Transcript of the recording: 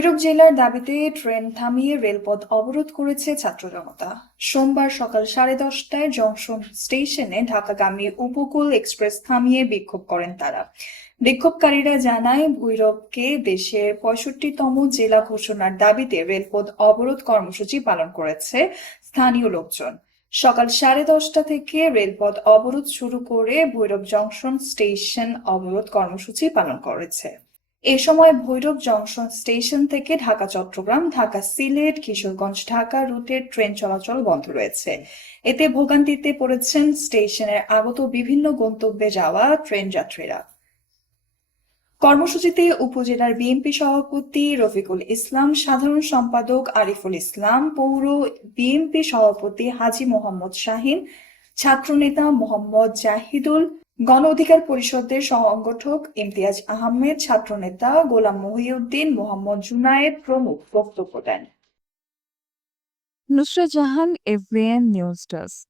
ভৈরব জেলার দাবিতে ট্রেন থামিয়ে রেলপথ অবরোধ করেছে ছাত্র জনতা। সোমবার সকাল সাড়ে দশটায় জংশন স্টেশনে ঢাকাগামী উপকূল এক্সপ্রেস থামিয়ে বিক্ষোভ করেন তারা। বিক্ষোভকারীরা জানায়, ভৈরবকে দেশের পঁয়ষট্টিতম জেলা ঘোষণার দাবিতে রেলপথ অবরোধ কর্মসূচি পালন করেছে স্থানীয় লোকজন। সকাল সাড়ে দশটা থেকে রেলপথ অবরোধ শুরু করে ভৈরব জংশন স্টেশন অবরোধ কর্মসূচি পালন করেছে। এ সময় ভৈরব জংশন স্টেশন থেকে ঢাকা, চট্টগ্রাম, ঢাকা সিলেট, কিশোরগঞ্জ, ঢাকা রুটের ট্রেন চলাচল বন্ধ রয়েছে। এতে ভোগান্তিতে পড়েছেন স্টেশনের আগত বিভিন্ন গন্তব্যে যাওয়া ট্রেন যাত্রীরা। কর্মসূচিতে উপজেলার বিএনপি সভাপতি রফিকুল ইসলাম, সাধারণ সম্পাদক আরিফুল ইসলাম, পৌর বিএনপি সভাপতি হাজী মোহাম্মদ শাহিন, ছাত্রনেতা মোহাম্মদ জাহিদুল গণ অধিকার পরিষদের সংগঠক ইমতিয়াজ আহমেদ, ছাত্রনেতা গোলাম মহিউদ্দিন, মোহাম্মদ জুনায়েদ প্রমুখ বক্তব্য দেন। Nusra Jahan, FBN news desk.